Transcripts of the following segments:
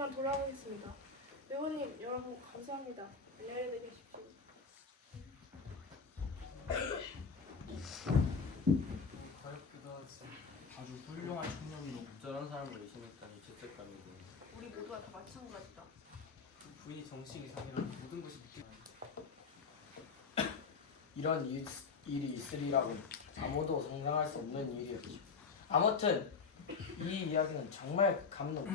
그만 돌아가겠습니다. 의원님 여러분 감사합니다. 안녕히 계십시오. 가볍기도 하지. 아주 훌륭한 청년으로 저런 사람을 의심했다니 죄책감이 드네요. 우리 모두가 다 마찬가지다. 그 부인이 정식 이상이라면 모든 것이 믿기. 이런 일이 있으리라고는 아무도 상상할 수 없는 일이었죠. 아무튼 이 이야기는 정말 감동적.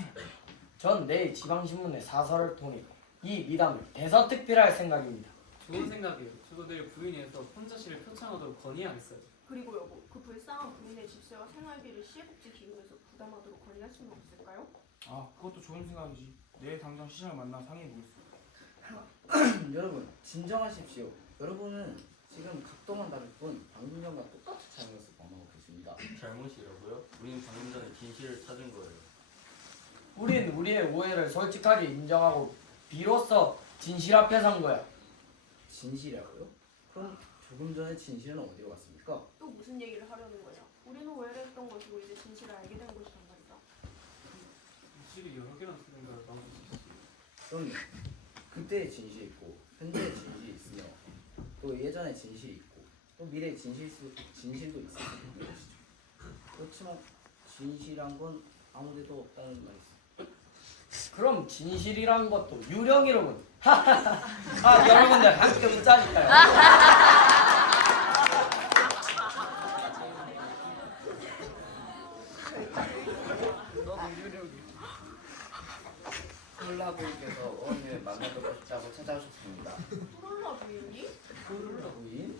전 내일 지방신문에 사설을 통해 이 미담을 대서특필할 생각입니다. 좋은 생각이에요. 저도 내일 부인에서 혼자실을 표창하도록 건의하겠어요. 그리고 여보, 그 불쌍한 부인의 집세와 생활비를 시혜복지기금에서 부담하도록 건의할 수는 없을까요? 아, 그것도 좋은 생각이지. 내일 당장 시장을 만나 상의해보겠습니다. 여러분 진정하십시오. 여러분은 지금 각도만 다를 뿐 방금 전과 똑같은 잘못을 범하고 계십니다. 잘못이라고요? 우린 방금 전에 진실을 찾은 거예요. 우린 우리의 오해를 솔직하게 인정하고 비로소 진실 앞에 선 거야. 진실이라고요? 그럼 조금 전에 진실은 어디로 갔습니까? 또 무슨 얘기를 하려는 거야? 우리는 오해를 했던 것이고 이제 진실을 알게 된 것이란 말이다. 진실이 여러 개나 쓰는 걸 막을 수 있어. 그럼요. 그때의 진실이 있고 현재의 진실이 있으며 또 예전의 진실이 있고 또 미래의 진실도 있을 수 있는 것이죠. 그렇지만 진실한 건 아무데도 없다는 말이죠. 그럼 진실이란 것도 유령이로군. 아, 여러분들 함께 웃자니까요. 콜라부인께서 어머님을 만나보고 싶다고 찾아오셨습니다. 코롤라 부인이? 콜라부인?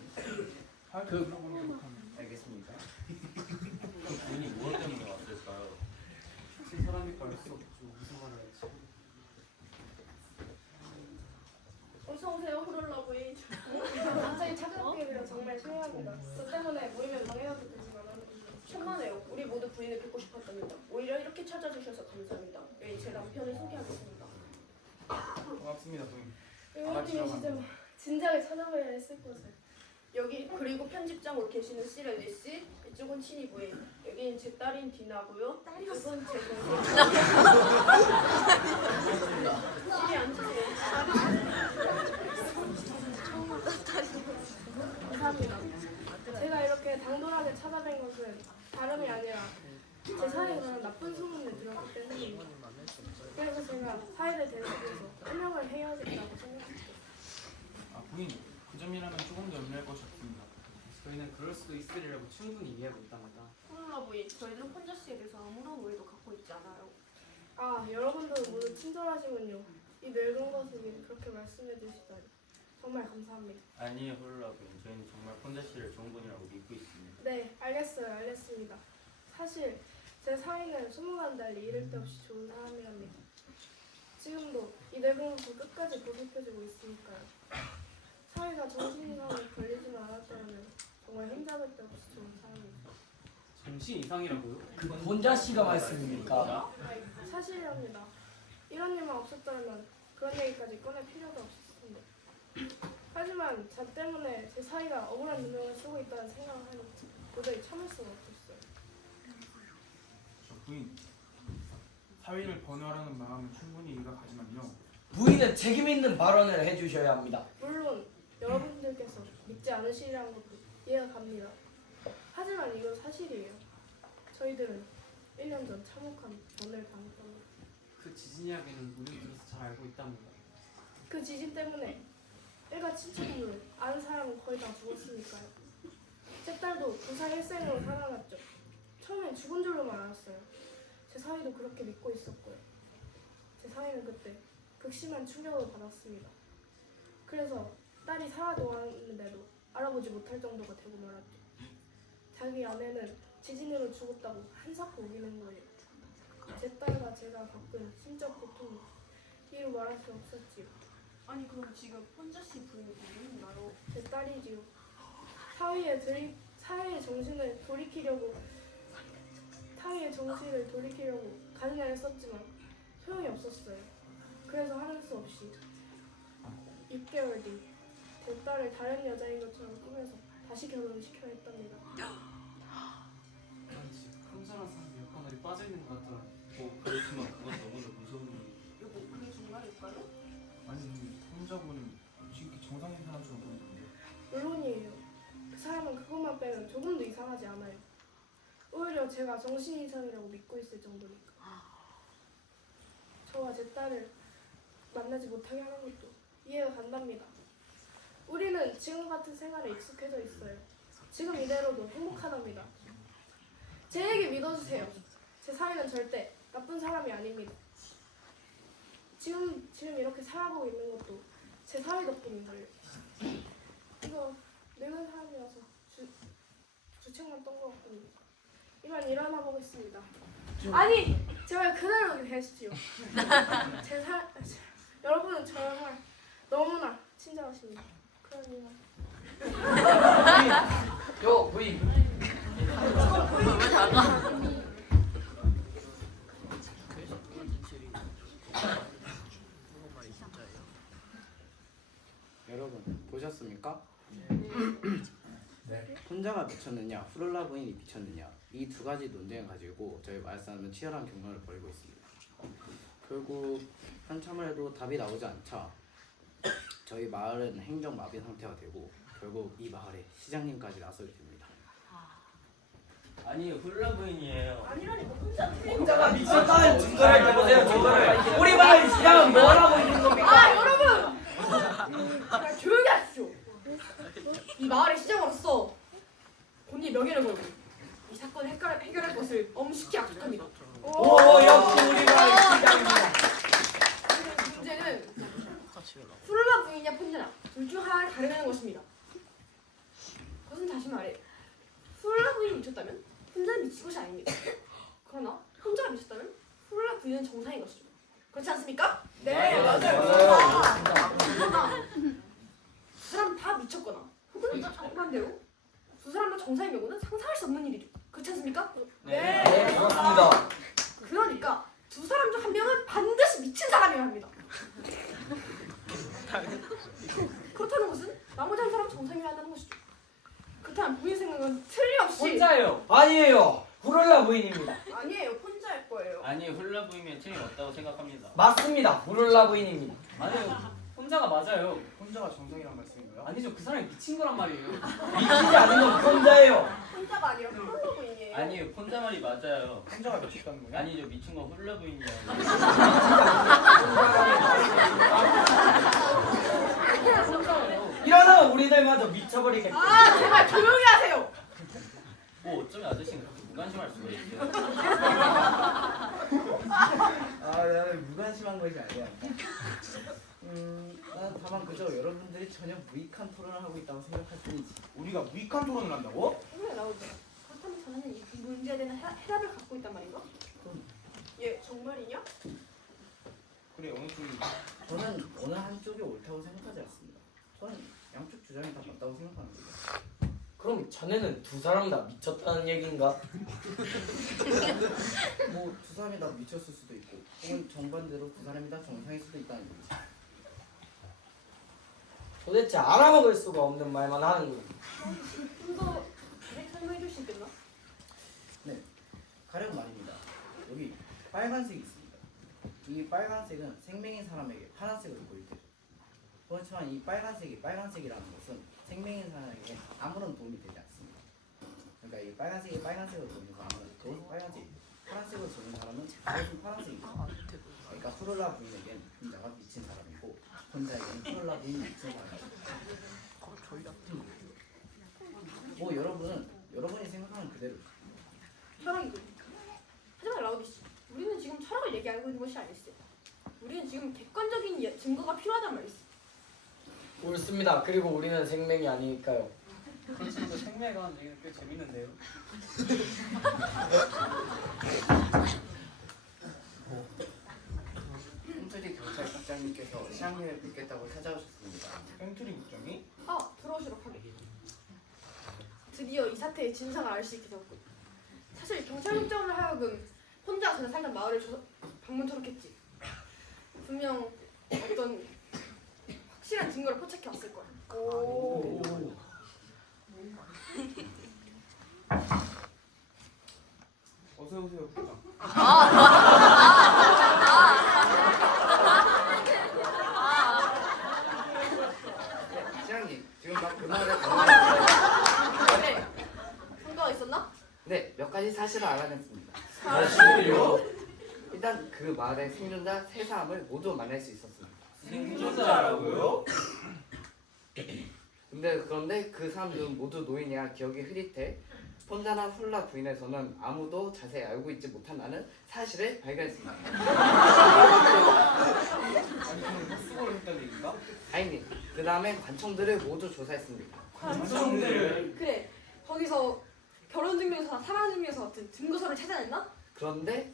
하여튼 들어보는 듯합니다. 알겠습니다. 그 부인이 무엇 때문에 왔을까요? 혹시 사람일까 알 수 없죠. 무슨 말을 할지. 어서 오세요, 후롤라 부인. 갑자기 찾아뵙게 되어 정말 실례합니다. 저 때문에 모임에 방해가 됐지만 천만에요. 우리 모두 부인을 뵙고 싶었답니다. 오히려 이렇게 찾아주셔서 감사합니다. 여기 제 남편을 소개하겠습니다. 고맙습니다, 부인. 의원님이시지만 진작에 찾아봐야 했을 것을. 여기 그리고 편집장으로 계시는 시렐리 씨, 이쪽은 친이 부인, 여기는 제 딸인 디나고요. 이건 제 동생. 이리 앉으세요. 감사합니다. 제가 이렇게 당돌하게 찾아뵌 것은 다름이 아니라 제 사이에 그런 나쁜 소문을 들었기 때문입니다. 그래서 제가 사회를 대표해서 해명을 해야겠다고 생각했죠. 아, 부인. 그 점이라면 조금 더 염려할 것이 없습니다. 저희는 그럴 수도 있으리라고 충분히 이해하고 있답니다. 코롤라 부인, 저희는 혼자 씨에 대해서 아무런 오해도 갖고 있지 않아요. 아, 여러분들은 모두 친절하시군요. 이 늙은 것을 그렇게 말씀해 주시다니 정말 감사합니다. 아니에요, 홀라 부인. 저희는 정말 폰자 씨를 좋은 분이라고 믿고 있습니다. 네, 알겠습니다. 사실 제 사위는 소문과는 달리 이럴 데 없이 좋은 사람이랍니다. 지금도 이 늙은 것을 끝까지 보살펴주고 있으니까요. 사위가 정신이상에 걸리지만 않았다면 정말 흠잡을 데 없이 좋은 사람입니다. 정신 이상이라고요? 그 본자 씨가 말씀입니까? 사실입니다. 이런 일만 없었다면 그런 얘기까지 꺼낼 필요도 없었을 텐데. 하지만 저 때문에 제 사위가 억울한 누명을 쓰고 있다는 생각을 하니 도저히 참을 수가 없었어요. 저 부인. 사위를 번호하라는 마음은 충분히 이해가 가지만요. 부인은 책임 있는 발언을 해주셔야 합니다. 물론 여러분들께서 믿지 않으시리라는 것도 이해가 갑니다. 하지만 이건 사실이에요. 저희들은 1년 전 참혹한 변을 당했답니다. 그 지진 이야기는 우리들도 잘 알고 있답니다. 그 지진 때문에 일가 친척들 아는 사람은 거의 다 죽었으니까요. 제 딸도 부산 일생으로 살아났죠. 처음엔 죽은 줄로만 알았어요. 제 사위도 그렇게 믿고 있었고요. 제 사위는 그때 극심한 충격을 받았습니다. 그래서 딸이 살아도왔는데도 알아보지 못할 정도가 되고 말았죠. 자기 아내는 지진으로 죽었다고 한사코 우기는 거예요. 제 딸과 제가 겪은 심적 고통이 이루 말할 수 없었지요. 아니 그럼 지금 혼자 씨 부인이 누구인가요? 제 딸이지요. 사회의 정신을 돌이키려고 가능하게 썼지만 소용이 없었어요. 그래서 하는 수 없이 6개월 뒤 제 딸을 다른 여자인 것처럼 꾸며서 다시 결혼시켜야 했답니다. 왠지 큼사한 사람이 옆방울이 빠져있는 것 같더라. 그렇지만 그건 너무나 무서운 일이에요. 아닐까요? 아니 혼자분 지금 정상인 사람처럼 보이던데. 물론이에요. 그 사람은 그것만 빼면 조금도 이상하지 않아요. 오히려 제가 정신 이상이라고 믿고 있을 정도니까. 저와 제 딸을 만나지 못하게 하는 것도 이해가 간답니다. 우리는 지금 같은 생활에 익숙해져 있어요. 지금 이대로도 행복하답니다. 제 얘기 믿어주세요. 제 사위는 절대 나쁜 사람이 아닙니다. 지금 이렇게 살아가고 있는 것도 제 사위 덕분인걸요. 이거 늙은 사람이라서 주책만 떤 것 같군요. 이만 일어나 보겠습니다. 아니 제발 그대로 계시지요. 여러분은 정말 너무나 친절하십니다. 그럼 이만. 요 부인. 여러분 보셨습니까? 네. 혼자가 미쳤느냐, 후룰라 부인이 미쳤느냐, 이 두 가지 논쟁을 가지고 저희 마을사람은 치열한 경론을 벌이고 있습니다. 결국 한참을 해도 답이 나오지 않자 저희 마을은 행정마비 상태가 되고 결국 이 마을에 시장님까지 나서게 됩니다. 아니 훌라 부인이에요. 아니라니까 혼자 혼자가 미쳤다는 증거를 해보세요. 증거를. 우리 마을 시장은 뭘 하고 있는 겁니까? 아 여러분! 그냥 조용히 하십시오. 이 마을의 시장으로서 본인의 명예를 걸고 이 사건을 해결할 것을 엄숙히 약속합니다. 오 역시 우리 마을 시장입니다. 문제는 후룰라 부인이냐 폰자냐 둘 중 하나를 가려내는 것입니다. 그것은 다시 말해 후룰라 부인이 미쳤다면 폰자는 미친 것이 아닙니다. 그러나 폰자가 미쳤다면 후룰라 부인은 정상인 것이죠. 그렇지 않습니까? 네, 맞아요. 그러나 두 사람 다 미쳤거나 혹은 반대로 두 사람 다 정상인 경우는 상상할 수 없는 일이죠. 그렇지 않습니까? 네 그렇습니다. 그러니까 두 사람 중 한 명은 반드시 미친 사람이어야 합니다. 그렇다는 것은 나머지 한 사람은 정상이어야 한다는 것이죠. 그렇다면 부인 생각은 틀림없이 혼자예요. 아니에요. 후룰라 부인입니다. 아니에요. 폰자일 거예요. 아니 훌라 부인면 틀림없다고 생각합니다. 맞습니다. 후룰라 부인입니다. 아니요, 혼자가 맞아요. 혼자가 정상이란 말씀인가요? 아니죠, 그 사람이 미친 거란 말이에요. 믿기지 않는 건 혼자예요. 폰자가 아니라 후룰라 부인이에요. 아니 혼자 말이 맞아요. 혼자가 미쳤다는 거예요? 아니죠, 미친 건 훌라 부인이에요. 이러다가 우리들마저 미쳐버리겠다. 아 제발 조용히 하세요. 뭐 어쩌면 아저씨는 그렇게 무관심할 수가 있어요. 나는 무관심한 것이 아니야. 난 다만 그저 여러분들이 전혀 무익한 토론을 하고 있다고 생각할 뿐이지. 우리가 무익한 토론을 한다고? 소리가 나오죠. 그렇다면 저는 이 문제에 대한 해답을 갖고 있단 말인가? 얘 정말이냐? 그래 어느 쪽이 저는 어느 한쪽이 옳다고 생각하지 않습니다. 저는 양쪽 주장이 다 맞다고 생각합니다. 그럼 자네는 두 사람 다 미쳤다는 얘기인가? 뭐 두 사람이 다 미쳤을 수도 있고 혹은 정반대로 두 사람이 다 정상일 수도 있다는 얘기지. 도대체 알아먹을 수가 없는 말만 하는군. 좀 더 자세히 설명해 줄 수 있겠나? 가령 말입니다. 여기 빨간색이 있습니다. 이 빨간색은 생명인 사람에게 파란색을 보일 때죠. 그렇지만 이 빨간색이 빨간색이라는 것은 생명인 사람에게 아무런 도움이 되지 않습니다. 그러니까 이 빨간색이 빨간색을 보는 사람은 그것은 빨간색, 파란색을 보는 사람은 그것은 파란색입니다. 그러니까 후룰라 부인에겐 혼자가 미친 사람이고 혼자에겐 후룰라 부인이 미친 사람이죠. 뭐 여러분이 생각하는 그대로 철학이군. 하지만 라우디 씨, 우리는 지금 철학을 얘기하고 있는 것이 아니었어요. 우리는 지금 객관적인 증거가 필요하단 말이었어. 옳습니다. 그리고 우리는 생명이 아니니까요. 그렇지만 그 생매가 하는 얘기는 꽤 재밌는데요. 홈트리 경찰 국장님께서 시장님을 뵙겠다고 찾아오셨습니다. 펜트리 국장이? 아, 들어오시도록 하게. 드디어 이 사태의 진상을 알 수 있게 되었군. 사실 경찰국장으로 하여금 혼자 전에 살던 마을을 방문토록했지. 분명 어떤 확실한 증거를 포착해 왔을 거야. 오. 어서 오세요 국장. 사실을 알아냈습니다. 사실요? 일단 그 마을의 생존자 세 사람을 모두 만날 수 있었습니다. 생존자라고요? 그런데 그 사람들은 모두 노인이라 기억이 흐릿해 폰자나 훌라 부인에서는 아무도 자세히 알고 있지 못한다는 사실을 발견했습니다. 아니 그럼 헛수고를 했다는 얘기인가? 아이님, 그 다음에 관청들을 모두 조사했습니다. 관청들을 그래. 거기서 결혼증명서나 사망증명서 같은 증거서를 찾아냈나? 그런데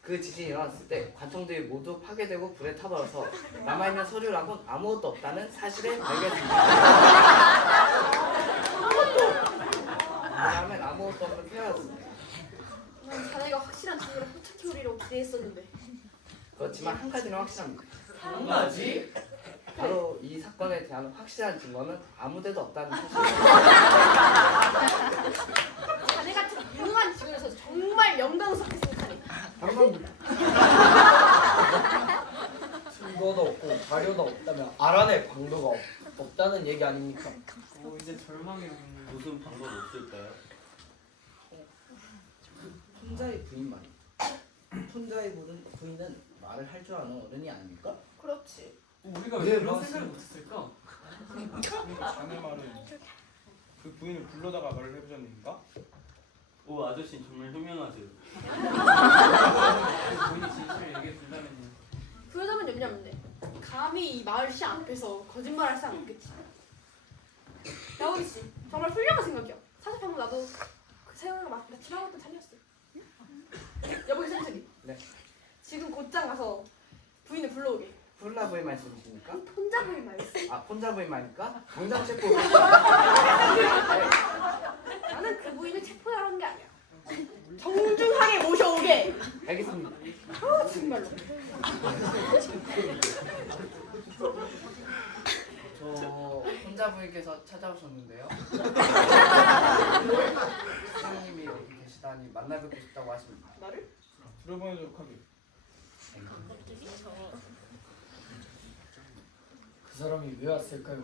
그 지진이 일어났을 때 관청들이 모두 파괴되고 불에 타버려서 남아있는 서류라곤 아무것도 없다는 사실을 발견했습니다. 그 다음엔 아무것도 없는 폐허였습니다. 난 자네가 확실한 증거를 포착해오리라고 기대했었는데. 그렇지만 한 가지는 확실합니다. 한 가지? 바로 이 사건에 대한 확실한 증거는 아무데도 없다는 사실. 자네 같은 유능한 직원에서 정말 영광스럽게 생각하네. 감사합니다. 증거도 없고 자료도 없다면 알아낼 방도가 없다는 얘기 아닙니까? 이제 절망이 오는 무슨 방법 없을까요? 혼자의 부인 말이. 혼자의 부인은 말을 할 줄 아는 어른이 아닙니까? 그렇지. 우리가 네, 왜 그런 맞습니다. 생각을 못했을까? 그러니까 자네 말은 그 부인을 불러다가 말을 해보자는 얘기인가? 오 아저씨 정말 현명하세요. 본인이 진실을 얘기해 준다면요. 그러자면 염려없네. 감히 이 마을 시장 앞에서 거짓말할 사람 없겠지. 야오이 씨, 정말 훌륭한 생각이야. 사실 방금 나도 그 생각을 마침 하고 있던 참이었어. 여보기 선생님. 네. 지금 곧장 가서 부인을 불러오게. 훌라 부인 말씀이십니까? 혼자 부인 말씀. 아, 혼자 부인 말입니까? 당장 체포. 나는 그 부인을 체포하라는 게 아니야. 정중하게 모셔오게. 알겠습니다. 정말로. 저 혼자 부인께서 찾아오셨는데요. 사장님이 여기 계시다니 만나 뵙고 싶다고 하십니다. 나를? 들어보내도록 하게. 그 사람이 왜 왔을까요?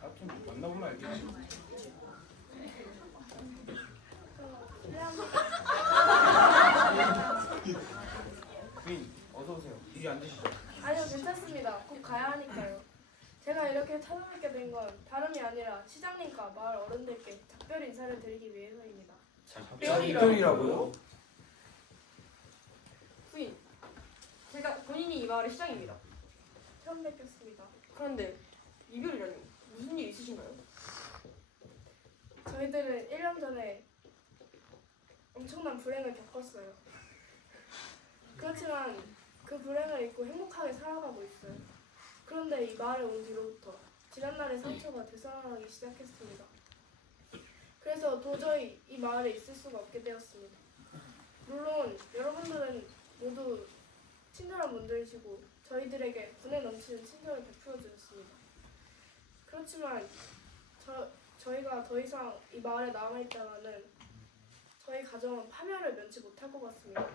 하여튼 만나보면 알겠지. 부인 어서 오세요. 이리 앉으시죠. 아니요, 괜찮습니다. 꼭 가야 하니까요. 제가 이렇게 찾아뵙게 된 건 다름이 아니라 시장님과 마을 어른들께 작별 인사를 드리기 위해서입니다. 작별이라고요? 부인. 제가 본인이 이 마을의 시장입니다. 처음 뵙겠습니다. 그런데 이별이라니 무슨 일 있으신가요? 저희들은 1년 전에 엄청난 불행을 겪었어요. 그렇지만 그 불행을 잊고 행복하게 살아가고 있어요. 그런데 이 마을에 온 뒤로부터 지난날의 상처가 되살아나기 시작했습니다. 그래서 도저히 이 마을에 있을 수가 없게 되었습니다. 물론 여러분들은 모두 친절한 분들이시고 저희들에게 분에 넘치는 친절을 베풀어 주셨습니다. 그렇지만 저희가 더 이상 이 마을에 남아있다가는 저희 가정은 파멸을 면치 못할 것 같습니다.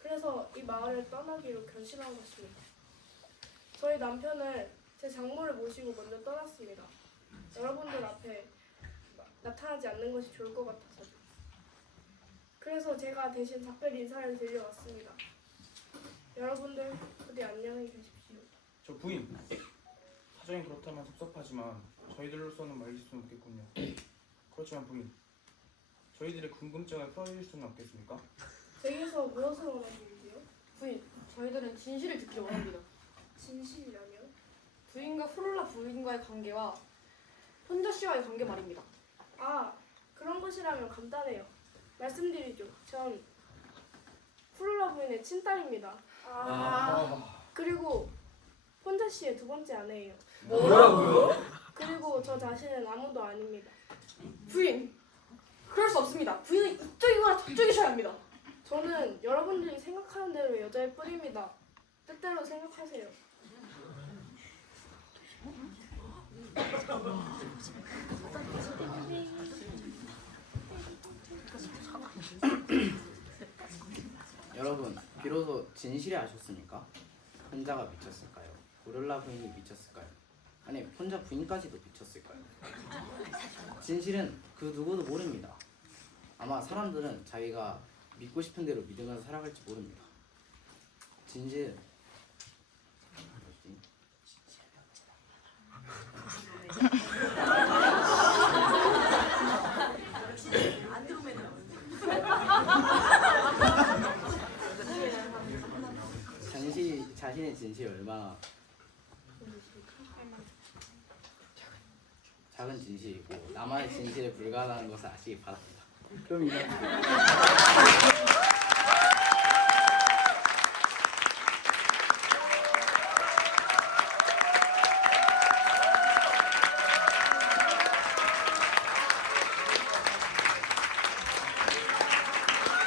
그래서 이 마을을 떠나기로 결심한 것입니다. 저희 남편은 제 장모를 모시고 먼저 떠났습니다. 여러분들 앞에 나타나지 않는 것이 좋을 것 같아서요. 그래서 제가 대신 작별 인사를 드리러 왔습니다. 여러분들 부디 안녕히 계십시오. 저 부인. 사정이 그렇다면 섭섭하지만 저희들로서는 말릴 수는 없겠군요. 그렇지만 부인. 저희들의 궁금증을 풀어주실 수는 없겠습니까? 제게서 무엇을 원하시는지요? 부인, 저희들은 진실을 듣기 원합니다. 진실이라며? 부인과 프롤라 부인과의 관계와 혼자 씨와의 관계 말입니다. 아, 그런 것이라면 간단해요. 말씀드리죠. 전 플로라 부인의 친딸입니다. 그리고 혼자 씨의 두 번째 아내예요. 뭐라고요? 그리고 저 자신은 아무도 아닙니다. 부인, 그럴 수 없습니다. 부인은 이쪽이거나 저쪽이셔야 합니다. 저는 여러분들이 생각하는 대로 여자일 뿐입니다. 뜻대로 생각하세요. 여러분, 비로소 진실이 아셨습니까? 혼자가 미쳤을까요? 고릴라 부인이 미쳤을까요? 아니 혼자 부인까지도 미쳤을까요? 진실은 그 누구도 모릅니다. 아마 사람들은 자기가 믿고 싶은 대로 믿으면서 살아갈지 모릅니다. 진실은 뭐지? 자신의 진실이 얼마나 작은 진실이고 나만의 진실에 불과하다는 것을 아시기 바랍니다. 그럼 이만.